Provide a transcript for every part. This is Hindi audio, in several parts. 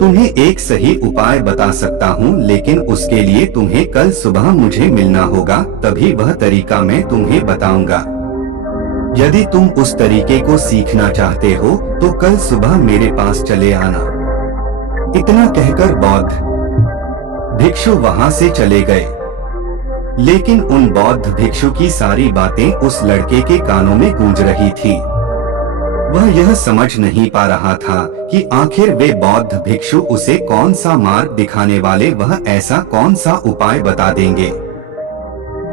तुम्हें एक सही उपाय बता सकता हूँ, लेकिन उसके लिए तुम्हें कल सुबह मुझे मिलना होगा, तभी वह तरीका मैं तुम्हें बताऊंगा। यदि तुम उस तरीके को सीखना चाहते हो तो कल सुबह मेरे पास चले आना। इतना कहकर बौद्ध भिक्षु वहां से चले गए। लेकिन उन बौद्ध भिक्षु की सारी बातें उस लड़के के कानों में गूंज रही थी। वह यह समझ नहीं पा रहा था कि आखिर वे बौद्ध भिक्षु उसे कौन सा मार्ग दिखाने वाले, वह ऐसा कौन सा उपाय बता देंगे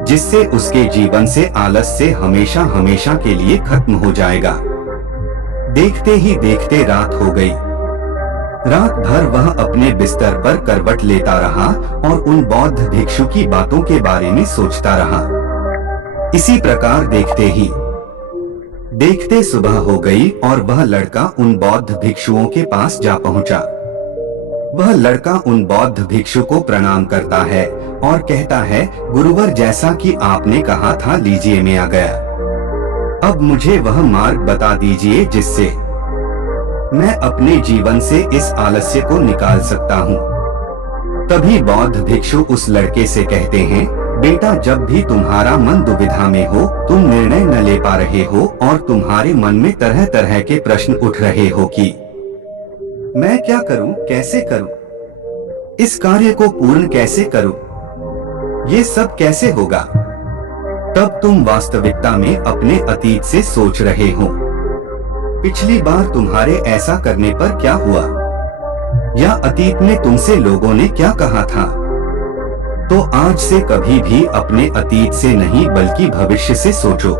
जिससे उसके जीवन से आलस्य हमेशा हमेशा के लिए खत्म हो जाएगा। देखते ही देखते रात हो गई। रात भर वह अपने बिस्तर पर करवट लेता रहा और उन बौद्ध भिक्षु की बातों के बारे में सोचता रहा। इसी प्रकार देखते सुबह हो गई और वह लड़का उन बौद्ध भिक्षुओं के पास जा पहुंचा। वह लड़का उन बौद्ध भिक्षु को प्रणाम करता है और कहता है, गुरुवर, जैसा कि आपने कहा था, लीजिए मैं आ गया। अब मुझे वह मार्ग बता दीजिए जिससे मैं अपने जीवन से इस आलस्य को निकाल सकता हूँ। तभी बौद्ध भिक्षु उस लड़के से कहते हैं, बेटा, जब भी तुम्हारा मन दुविधा में हो, तुम निर्णय न ले पा रहे हो और तुम्हारे मन में तरह तरह के प्रश्न उठ रहे हो कि मैं क्या करूं, कैसे करूं, इस कार्य को पूर्ण कैसे करूं, ये सब कैसे होगा, तब तुम वास्तविकता में अपने अतीत से सोच रहे हो। पिछली बार तुम्हारे ऐसा करने पर क्या हुआ, या अतीत में तुमसे लोगों ने क्या कहा था। तो आज से कभी भी अपने अतीत से नहीं बल्कि भविष्य से सोचो।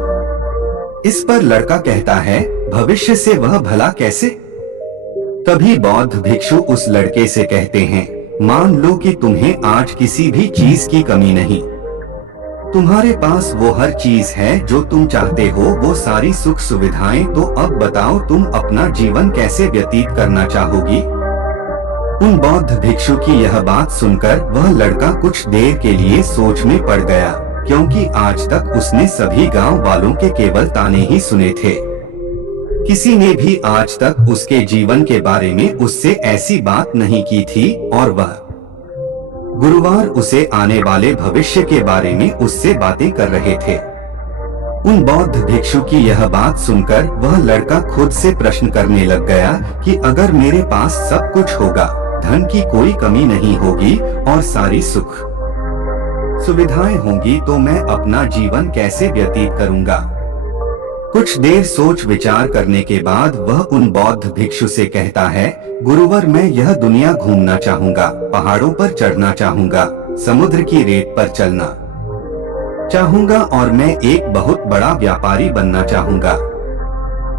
इस पर लड़का कहता है, भविष्य से, वह भला कैसे। तभी बौद्ध भिक्षु उस लड़के से कहते हैं, मान लो कि तुम्हें आज किसी भी चीज की कमी नहीं, तुम्हारे पास वो हर चीज है जो तुम चाहते हो, वो सारी सुख सुविधाएं। तो अब बताओ, तुम अपना जीवन कैसे व्यतीत करना चाहोगी। उन बौद्ध भिक्षु की यह बात सुनकर वह लड़का कुछ देर के लिए सोच में पड़ गया, क्योंकि आज तक उसने सभी गांव वालों के केवल ताने ही सुने थे। किसी ने भी आज तक उसके जीवन के बारे में उससे ऐसी बात नहीं की थी और वह गुरुवार उसे आने वाले भविष्य के बारे में उससे बातें कर रहे थे। उन बौद्ध भिक्षु की यह बात सुनकर वह लड़का खुद से प्रश्न करने लग गया कि अगर मेरे पास सब कुछ होगा, धन की कोई कमी नहीं होगी और सारी सुख सुविधाएं होंगी, तो मैं अपना जीवन कैसे व्यतीत करूंगा। कुछ देर सोच विचार करने के बाद वह उन बौद्ध भिक्षु से कहता है, गुरुवर, मैं यह दुनिया घूमना चाहूंगा, पहाड़ों पर चढ़ना चाहूंगा, समुद्र की रेत पर चलना चाहूंगा और मैं एक बहुत बड़ा व्यापारी बनना चाहूंगा।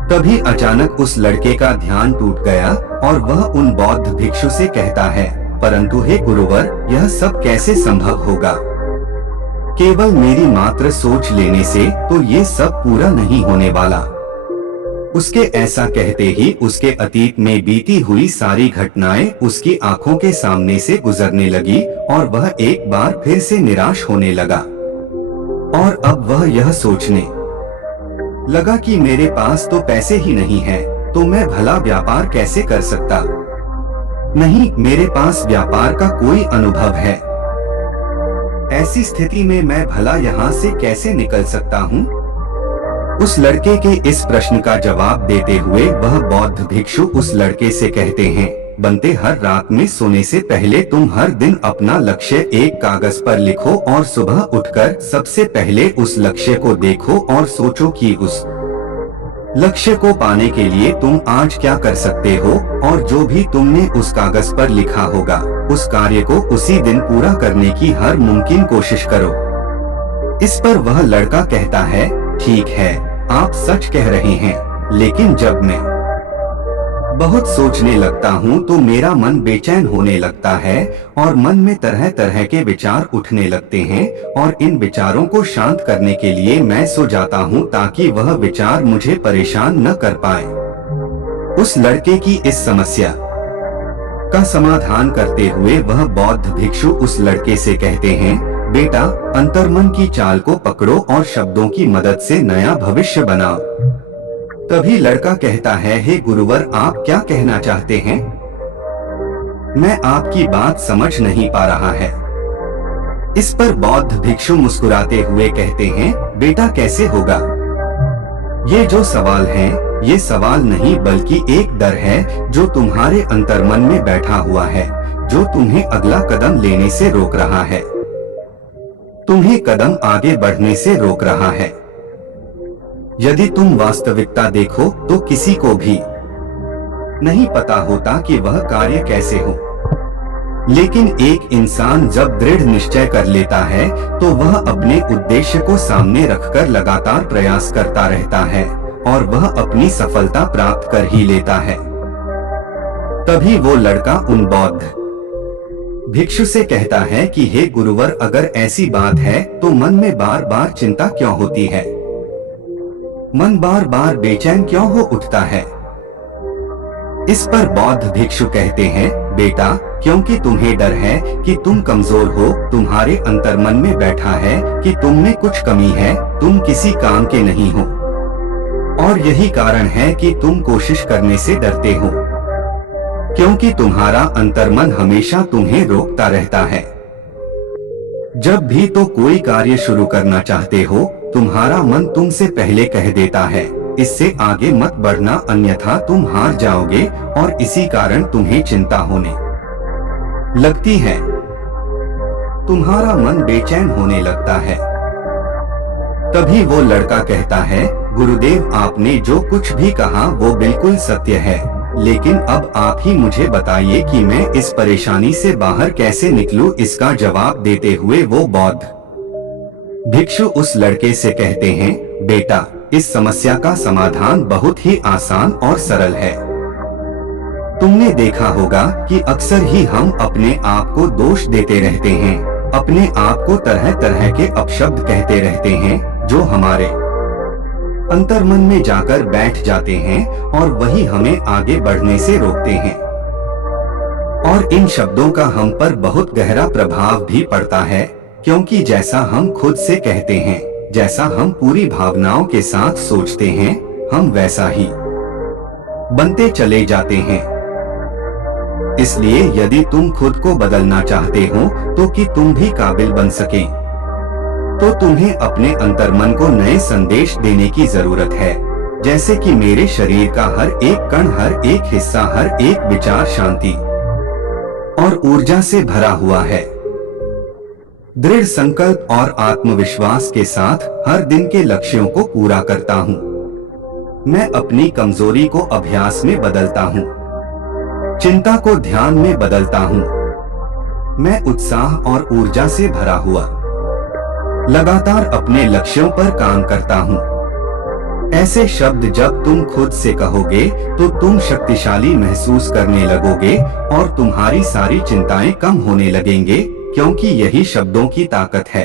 तभी अचानक उस लड़के का ध्यान टूट गया और वह उन बौद्ध भिक्षु से कहता है, परंतु हे गुरुवर, यह सब कैसे संभव होगा। केवल मेरी मात्र सोच लेने से तो ये सब पूरा नहीं होने वाला। उसके ऐसा कहते ही उसके अतीत में बीती हुई सारी घटनाएं उसकी आंखों के सामने से गुजरने लगी और वह एक बार फिर से निराश होने लगा। और अब वह यह सोचने लगा कि मेरे पास तो पैसे ही नहीं है, तो मैं भला व्यापार कैसे कर सकता। नहीं, मेरे पास व्यापार का कोई अनुभव है। ऐसी स्थिति में मैं भला यहाँ से कैसे निकल सकता हूँ। उस लड़के के इस प्रश्न का जवाब देते हुए वह बौद्ध भिक्षु उस लड़के से कहते हैं, बनते, हर रात में सोने से पहले तुम हर दिन अपना लक्ष्य एक कागज पर लिखो और सुबह उठकर सबसे पहले उस लक्ष्य को देखो और सोचो कि उस लक्ष्य को पाने के लिए तुम आज क्या कर सकते हो, और जो भी तुमने उस कागज पर लिखा होगा उस कार्य को उसी दिन पूरा करने की हर मुमकिन कोशिश करो। इस पर वह लड़का कहता है, ठीक है, आप सच कह रहे हैं, लेकिन जब मैं बहुत सोचने लगता हूँ तो मेरा मन बेचैन होने लगता है और मन में तरह तरह के विचार उठने लगते हैं और इन विचारों को शांत करने के लिए मैं सो जाता हूँ ताकि वह विचार मुझे परेशान न कर पाए। उस लड़के की इस समस्या का समाधान करते हुए वह बौद्ध भिक्षु उस लड़के से कहते हैं, बेटा, अंतर्मन की चाल को पकड़ो और शब्दों की मदद से नया भविष्य बनाओ। तभी लड़का कहता है, हे गुरुवर, आप क्या कहना चाहते हैं। मैं आपकी बात समझ नहीं पा रहा है। इस पर बौद्ध भिक्षु मुस्कुराते हुए कहते हैं, बेटा कैसे होगा? ये जो सवाल है, ये सवाल नहीं बल्कि एक डर है जो तुम्हारे अंतर्मन में बैठा हुआ है, जो तुम्हें अगला कदम लेने से रोक रहा है, तुम्हें कदम आगे बढ़ने से रोक रहा है। यदि तुम वास्तविकता देखो तो किसी को भी नहीं पता होता कि वह कार्य कैसे हो, लेकिन एक इंसान जब दृढ़ निश्चय कर लेता है तो वह अपने उद्देश्य को सामने रखकर लगातार प्रयास करता रहता है और वह अपनी सफलता प्राप्त कर ही लेता है। तभी वो लड़का उन बौद्ध भिक्षु से कहता है कि हे गुरुवर, अगर ऐसी बात है तो मन में बार बार चिंता क्यों होती है? मन बार बार बेचैन क्यों हो उठता है? इस पर बौद्ध भिक्षु कहते हैं, बेटा, क्योंकि तुम्हें डर है कि तुम कमजोर हो, तुम्हारे अंतर्मन में बैठा है कि तुम में कुछ कमी है, तुम किसी काम के नहीं हो, और यही कारण है कि तुम कोशिश करने से डरते हो, क्योंकि तुम्हारा अंतर्मन हमेशा तुम्हें रोकता रहता है। जब भी तो कोई कार्य शुरू करना चाहते हो, तुम्हारा मन तुमसे पहले कह देता है, इससे आगे मत बढ़ना, अन्यथा तुम हार जाओगे, और इसी कारण तुम्हें चिंता होने लगती है, तुम्हारा मन बेचैन होने लगता है। तभी वो लड़का कहता है, गुरुदेव, आपने जो कुछ भी कहा वो बिल्कुल सत्य है, लेकिन अब आप ही मुझे बताइए कि मैं इस परेशानी से बाहर कैसे निकलूं। इसका जवाब देते हुए वो बौद्ध भिक्षु उस लड़के से कहते हैं, बेटा, इस समस्या का समाधान बहुत ही आसान और सरल है। तुमने देखा होगा कि अक्सर ही हम अपने आप को दोष देते रहते हैं, अपने आप को तरह तरह के अपशब्द कहते रहते हैं जो हमारे अंतर्मन में जाकर बैठ जाते हैं और वही हमें आगे बढ़ने से रोकते हैं। और इन शब्दों का हम पर बहुत गहरा प्रभाव भी पड़ता है, क्योंकि जैसा हम खुद से कहते हैं, जैसा हम पूरी भावनाओं के साथ सोचते हैं, हम वैसा ही बनते चले जाते हैं। इसलिए यदि तुम खुद को बदलना चाहते हो तो कि तुम भी काबिल बन सके, तो तुम्हें अपने अंतर्मन को नए संदेश देने की जरूरत है, जैसे कि मेरे शरीर का हर एक कण, हर एक हिस्सा, हर एक विचार शांति और ऊर्जा से भरा हुआ है। दृढ़ संकल्प और आत्मविश्वास के साथ हर दिन के लक्ष्यों को पूरा करता हूँ। मैं अपनी कमजोरी को अभ्यास में बदलता हूँ, चिंता को ध्यान में बदलता हूँ। मैं उत्साह और ऊर्जा से भरा हुआ लगातार अपने लक्ष्यों पर काम करता हूँ। ऐसे शब्द जब तुम खुद से कहोगे तो तुम शक्तिशाली महसूस करने लगोगे और तुम्हारी सारी चिंताएं कम होने लगेंगे, क्योंकि यही शब्दों की ताकत है।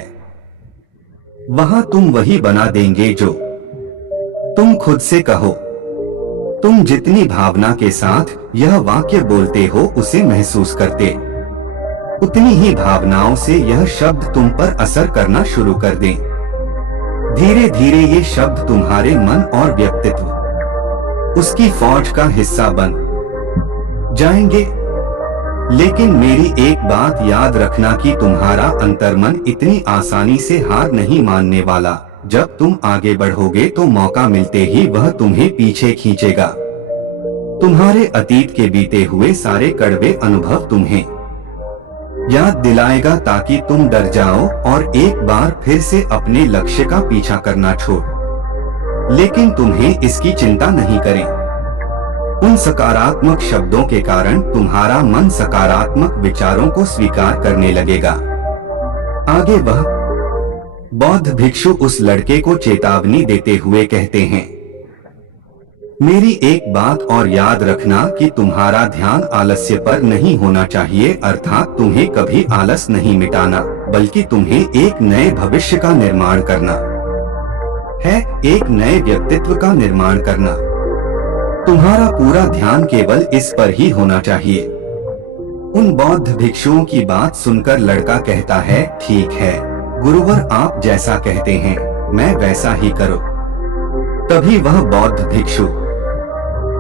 वहां तुम वही बना देंगे जो तुम खुद से कहो। तुम जितनी भावना के साथ यह वाक्य बोलते हो उसे महसूस करते, उतनी ही भावनाओं से यह शब्द तुम पर असर करना शुरू कर दें। धीरे धीरे ये शब्द तुम्हारे मन और व्यक्तित्व, उसकी फौज का हिस्सा बन जाएंगे। लेकिन मेरी एक बात याद रखना कि तुम्हारा अंतर्मन इतनी आसानी से हार नहीं मानने वाला। जब तुम आगे बढ़ोगे तो मौका मिलते ही वह तुम्हें पीछे खींचेगा। तुम्हारे अतीत के बीते हुए सारे कड़वे अनुभव तुम्हें याद दिलाएगा, ताकि तुम डर जाओ और एक बार फिर से अपने लक्ष्य का पीछा करना छोड़। लेकिन तुम्हें इसकी चिंता नहीं करें। उन सकारात्मक शब्दों के कारण तुम्हारा मन सकारात्मक विचारों को स्वीकार करने लगेगा। आगे वह बौद्ध भिक्षु उस लड़के को चेतावनी देते हुए कहते हैं, मेरी एक बात और याद रखना कि तुम्हारा ध्यान आलस्य पर नहीं होना चाहिए, अर्थात तुम्हें कभी आलस नहीं मिटाना, बल्कि तुम्हें एक नए भविष्य का निर्माण करना है, एक नए व्यक्तित्व का निर्माण करना। तुम्हारा पूरा ध्यान केवल इस पर ही होना चाहिए। उन बौद्ध भिक्षुओं की बात सुनकर लड़का कहता है, ठीक है गुरुवर, आप जैसा कहते हैं मैं वैसा ही करो। तभी वह बौद्ध भिक्षु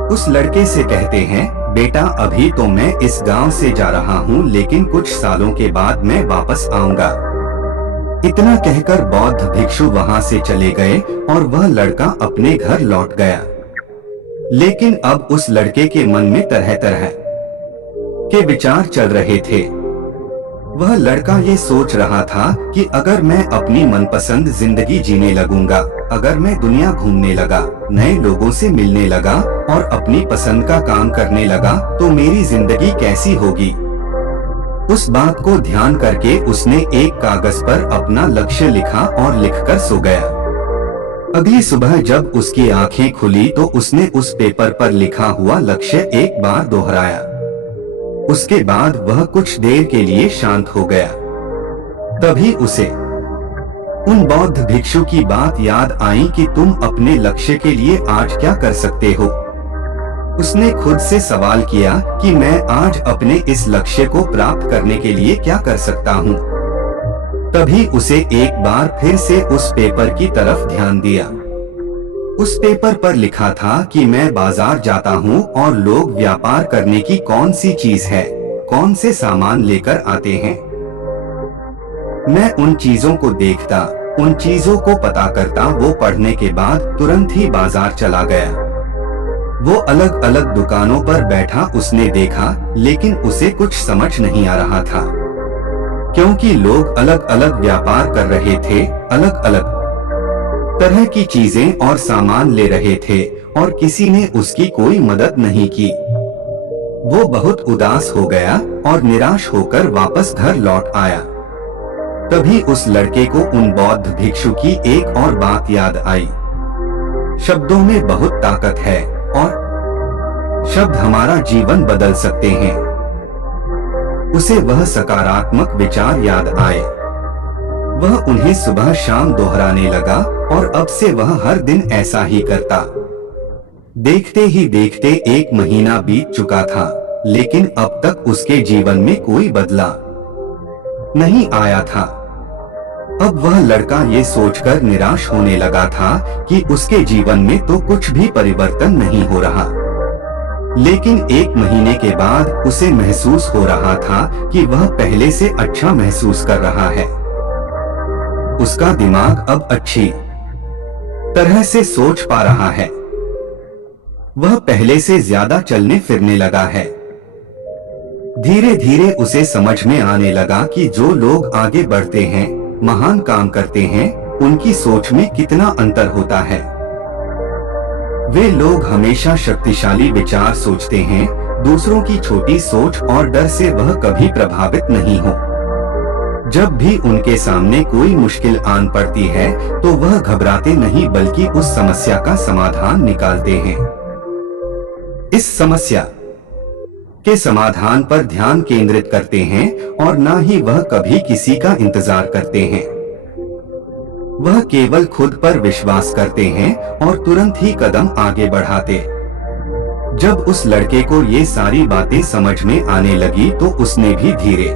उस लड़के से कहते हैं, बेटा अभी तो मैं इस गांव से जा रहा हूँ, लेकिन कुछ सालों के बाद मैं वापस आऊंगा। इतना कहकर बौद्ध भिक्षु वहां से चले गए और वह लड़का अपने घर लौट गया। लेकिन अब उस लड़के के मन में तरह तरह के विचार चल रहे थे। वह लड़का ये सोच रहा था कि अगर मैं अपनी मनपसंद जिंदगी जीने लगूंगा, अगर मैं दुनिया घूमने लगा, नए लोगों से मिलने लगा और अपनी पसंद का काम करने लगा, तो मेरी जिंदगी कैसी होगी। उस बात को ध्यान करके उसने एक कागज पर अपना लक्ष्य लिखा और लिखकर सो गया। अगली सुबह जब उसकी आंखें खुली तो उसने उस पेपर पर लिखा हुआ लक्ष्य एक बार दोहराया। उसके बाद वह कुछ देर के लिए शांत हो गया। तभी उसे उन बौद्ध भिक्षु की बात याद आई कि तुम अपने लक्ष्य के लिए आज क्या कर सकते हो। उसने खुद से सवाल किया कि मैं आज अपने इस लक्ष्य को प्राप्त करने के लिए क्या कर सकता हूँ। तभी उसे एक बार फिर से उस पेपर की तरफ ध्यान दिया। उस पेपर पर लिखा था कि मैं बाजार जाता हूँ और लोग व्यापार करने की कौन सी चीज है, कौन से सामान लेकर आते हैं। मैं उन चीजों को देखता, उन चीजों को पता करता। वो पढ़ने के बाद तुरंत ही बाजार चला गया। वो अलग अलग दुकानों पर बैठा उसने देखा, लेकिन उसे कुछ समझ नहीं आ रहा था, क्योंकि लोग अलग अलग व्यापार कर रहे थे, अलग अलग तरह की चीजें और सामान ले रहे थे और किसी ने उसकी कोई मदद नहीं की। वो बहुत उदास हो गया और निराश होकर वापस घर लौट आया। तभी उस लड़के को उन बौद्ध भिक्षु की एक और बात याद आई। शब्दों में बहुत ताकत है और शब्द हमारा जीवन बदल सकते हैं। उसे वह सकारात्मक विचार याद आए। वह उन्हें सुबह शाम दोहराने लगा और अब से वह हर दिन ऐसा ही करता। देखते ही देखते 1 महीना बीत चुका था, लेकिन अब तक उसके जीवन में कोई बदलाव नहीं आया था। अब वह लड़का ये सोचकर निराश होने लगा था कि उसके जीवन में तो कुछ भी परिवर्तन नहीं हो रहा। लेकिन 1 महीने के बाद उसे महसूस हो रहा था कि वह पहले से अच्छा महसूस कर रहा है। उसका दिमाग अब अच्छी तरह से सोच पा रहा है। वह पहले से ज्यादा चलने फिरने लगा है। धीरे धीरे उसे समझ में आने लगा कि जो लोग आगे बढ़ते हैं, महान काम करते हैं, उनकी सोच में कितना अंतर होता है। वे लोग हमेशा शक्तिशाली विचार सोचते हैं। दूसरों की छोटी सोच और डर से वह कभी प्रभावित नहीं हो। जब भी उनके सामने कोई मुश्किल आन पड़ती है तो वह घबराते नहीं, बल्कि उस समस्या का समाधान निकालते हैं। इस समस्या के समाधान पर ध्यान केंद्रित करते हैं और ना ही वह कभी किसी का इंतजार करते हैं। वह केवल खुद पर विश्वास करते हैं और तुरंत ही कदम आगे बढ़ाते। जब उस लड़के को ये सारी बातें समझ में आने लगी तो उसने भी धीरे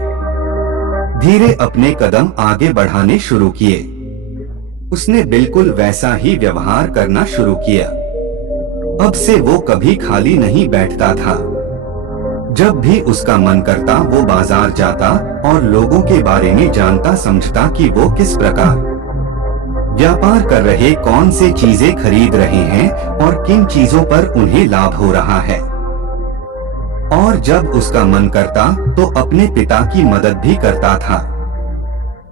धीरे अपने कदम आगे बढ़ाने शुरू किए। उसने बिल्कुल वैसा ही व्यवहार करना शुरू किया। अब से वो कभी खाली नहीं बैठता था। जब भी उसका मन करता वो बाजार जाता और लोगों के बारे में जानता, समझता कि वो किस प्रकार व्यापार कर रहे, कौन से चीजें खरीद रहे हैं और किन चीजों पर उन्हें लाभ हो रहा है। और जब उसका मन करता तो अपने पिता की मदद भी करता था।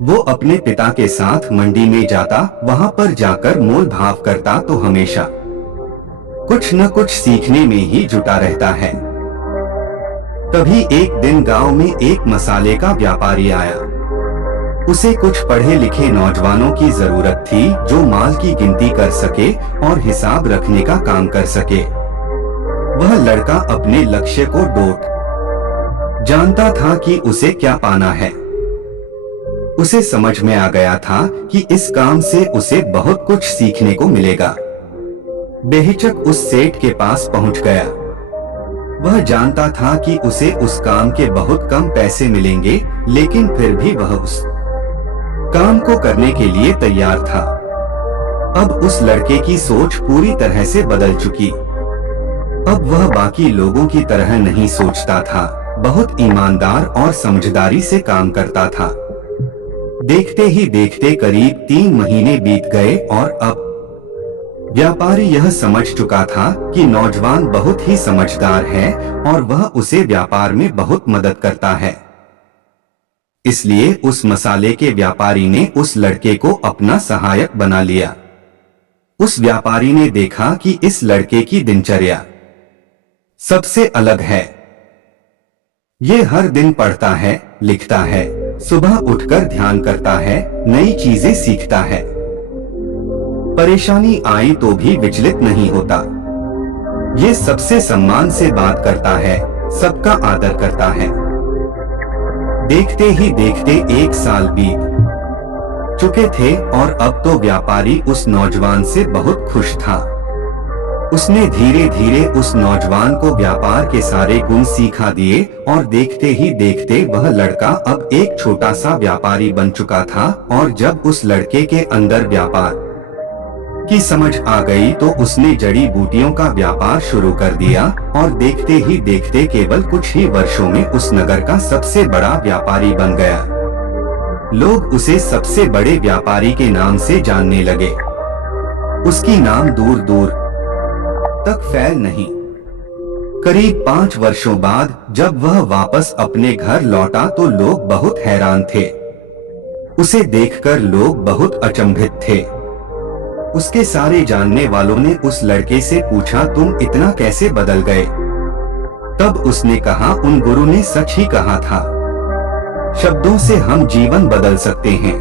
वो अपने पिता के साथ मंडी में जाता, वहां पर जाकर मोल भाव करता तो हमेशा कुछ न कुछ सीखने में ही जुटा रहता है। तभी एक दिन गांव में एक मसाले का व्यापारी आया। उसे कुछ पढ़े लिखे नौजवानों की जरूरत थी जो माल की गिनती कर सके और हिसाब रखने का काम कर सके। वह लड़का अपने लक्ष्य को डोट जानता था कि उसे क्या पाना है। उसे समझ में आ गया था कि इस काम से उसे बहुत कुछ सीखने को मिलेगा। बेहिचक उस सेठ के पास पहुंच गया। वह जानता था कि उसे उस काम के बहुत कम पैसे मिलेंगे, लेकिन फिर भी वह उस काम को करने के लिए तैयार था। अब उस लड़के की सोच पूरी तरह से बदल चुकी। अब वह बाकी लोगों की तरह नहीं सोचता था, बहुत ईमानदार और समझदारी से काम करता था। देखते ही देखते करीब 3 महीने बीत गए और अब व्यापारी यह समझ चुका था कि नौजवान बहुत ही समझदार है और वह उसे व्यापार में बहुत मदद करता है। इसलिए उस मसाले के व्यापारी ने उस लड़के को अपना सहायक बना लिया। उस व्यापारी ने देखा कि इस लड़के की दिनचर्या सबसे अलग है। ये हर दिन पढ़ता है, लिखता है, सुबह उठकर ध्यान करता है, नई चीजें सीखता है। परेशानी आई तो भी विचलित नहीं होता। ये सबसे सम्मान से बात करता है, सबका आदर करता है। देखते ही देखते 1 साल बीत चुके थे और अब तो व्यापारी उस नौजवान से बहुत खुश था। उसने धीरे धीरे उस नौजवान को व्यापार के सारे गुण सिखा दिए और देखते ही देखते वह लड़का अब एक छोटा सा व्यापारी बन चुका था। और जब उस लड़के के अंदर व्यापार की समझ आ गई तो उसने जड़ी बूटियों का व्यापार शुरू कर दिया और देखते ही देखते केवल कुछ ही वर्षों में उस नगर का सबसे बड़ा व्यापारी बन गया। लोग उसे सबसे बड़े व्यापारी के नाम से जानने लगे। उसकी नाम दूर दूर तक फैल नहीं। करीब 5 वर्षों बाद जब वह वापस अपने घर लौटा तो लोग बहुत हैरान थे। उसे देखकर लोग बहुत अचंभित थे। उसके सारे जानने वालों ने उस लड़के से पूछा, तुम इतना कैसे बदल गए? तब उसने कहा, उन गुरु ने सच ही कहा था, शब्दों से हम जीवन बदल सकते हैं।